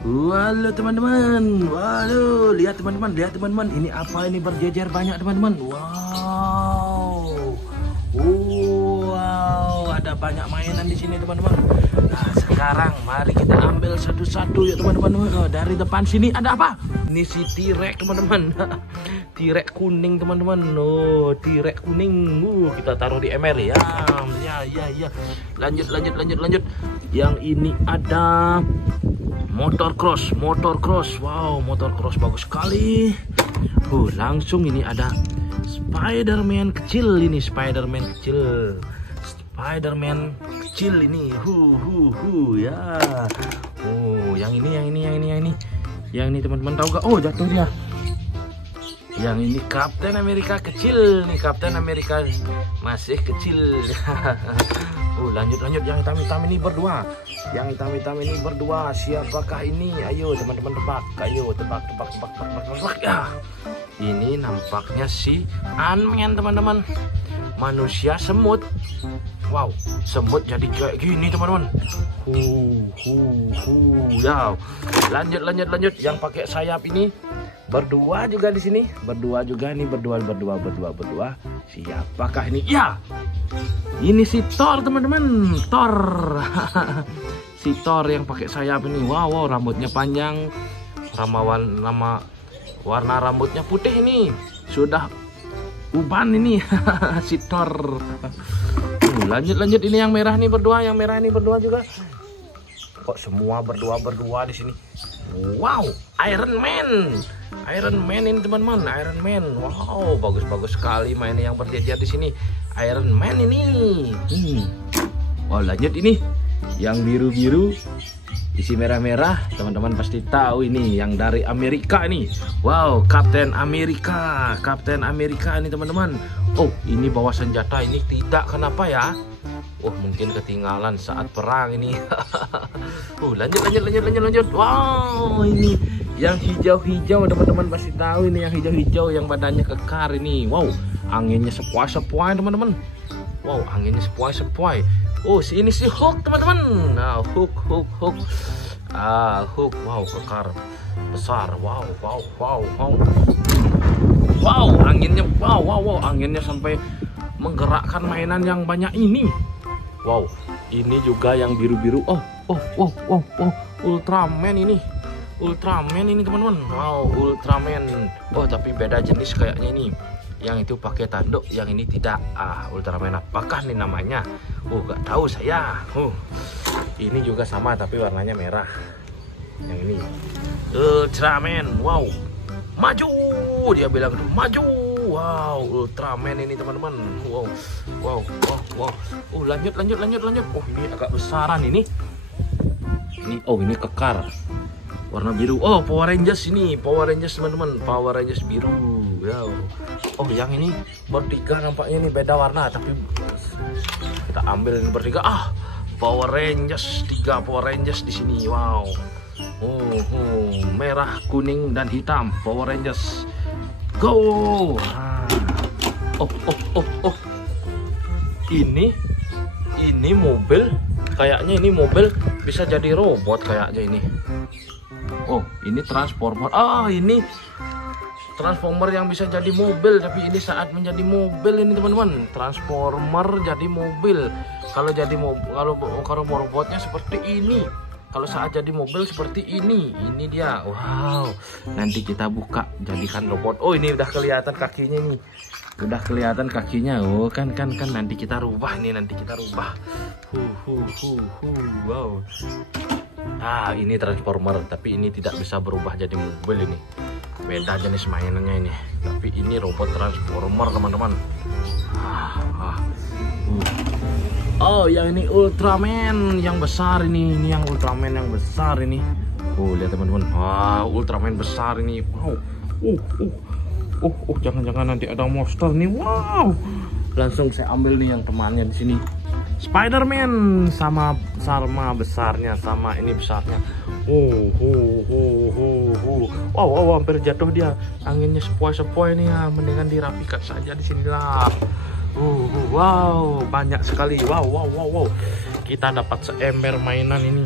Halo teman-teman, waduh, lihat teman-teman, ini apa ini berjejer banyak teman-teman. Wow, ada banyak mainan di sini teman-teman. Nah, sekarang mari kita ambil satu-satu ya teman-teman. Dari depan sini ada apa? Ini si T-Rex teman-teman. T-Rex kuning teman-teman. Oh, T-Rex kuning. Kita taruh di ember ya. Ya. Lanjut. Yang ini ada motor cross. Wow, motor cross bagus sekali. Langsung ini ada Spider-Man kecil ini, Spider-Man kecil ini. Ya. Yang ini teman-teman tahu gak? Oh, jatuh dia. Yang ini Captain America kecil nih, Captain America masih kecil. Lanjut. Yang hitam-hitam ini berdua. Siapakah ini? Ayo teman-teman tebak. Tebak. Ya. Ini nampaknya si Ant-Man teman-teman. Manusia semut. Wow, semut jadi kayak gini teman-teman. Ya. Lanjut. Yang pakai sayap ini berdua juga di sini. Berdua. Siapakah ini? Ya. Ini si Thor teman-teman. Thor. Si Thor yang pakai sayap ini. Wow, rambutnya panjang. Warna rambutnya putih ini. Sudah uban ini. Si Thor. Lanjut. Ini yang merah nih berdua. Yang merah ini berdua juga. Kok semua berdua di sini? Wow, Iron Man ini teman-teman. Iron Man. Wow, bagus sekali mainnya yang berjejer di sini. Iron Man ini. Wow, lanjut ini. Yang biru-biru isi merah-merah, teman-teman pasti tahu ini yang dari Amerika ini. Wow, Captain America ini teman-teman. Oh, ini bawa senjata ini tidak, kenapa ya? Oh, mungkin ketinggalan saat perang ini. Lanjut. Wow, ini yang hijau-hijau, teman-teman pasti tahu ini yang hijau-hijau yang badannya kekar ini. Wow, anginnya sepoi-sepoi teman-teman. Wow, anginnya sepoi-sepoi. Oh, ini si Hulk teman-teman. Nah, Hulk. Hulk. Wow, kekar besar. Wow. Wow, anginnya. Wow, anginnya sampai menggerakkan mainan yang banyak ini. Wow, ini juga yang biru-biru. Oh, Ultraman ini teman-teman. Wow, Ultraman. Oh, tapi beda jenis kayaknya ini. Yang itu pakai tanduk, yang ini tidak. Ultraman apakah nih namanya? Gak tahu saya. Ini juga sama tapi warnanya merah. Yang ini Ultraman. Wow, maju. Dia bilang maju. Wow, Ultraman ini teman-teman. Wow. Lanjut. Oh, ini agak besaran ini. Ini kekar. Warna biru. Oh, Power Rangers ini. Power Rangers teman-teman. Power Rangers biru. Wow. Oh, yang ini bertiga nampaknya ini beda warna, tapi kita ambil ini bertiga. Power Rangers, 3 Power Rangers di sini. Wow. Merah, kuning dan hitam. Power Rangers. Go. Ini mobil. Kayaknya ini mobil bisa jadi robot kayaknya ini. Oh, ini transformer. Ini transformer yang bisa jadi mobil, tapi ini saat menjadi mobil ini teman-teman. Transformer jadi mobil. Kalau robotnya seperti ini. Kalau saat jadi mobil seperti ini. Ini dia. Wow. Nanti kita buka jadikan robot. Oh, ini udah kelihatan kakinya nih. Oh, kan nanti kita rubah nih, Wow. Ini transformer, tapi ini tidak bisa berubah jadi mobil ini. Beda jenis mainannya ini. Tapi ini robot transformer teman-teman. Oh, yang ini Ultraman yang besar ini. Ini yang Ultraman yang besar ini. Lihat teman-teman. Ultraman besar ini. Wow. Jangan-jangan nanti ada monster nih. Wow. Langsung saya ambil nih yang temannya di sini. Spider-Man sama besarnya, sama ini besarnya. Wow, hampir jatuh dia. Anginnya sepoi-sepoi nih ya. Mendingan dirapikan saja di sini lah. Wow, banyak sekali. Wow. Kita dapat seember mainan ini.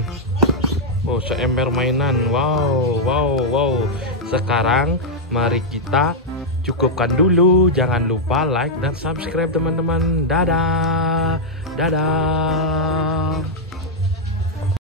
Oh, seember mainan. Wow, wow, wow. Sekarang mari kita cukupkan dulu. Jangan lupa like dan subscribe teman-teman. Dadah. Dadah.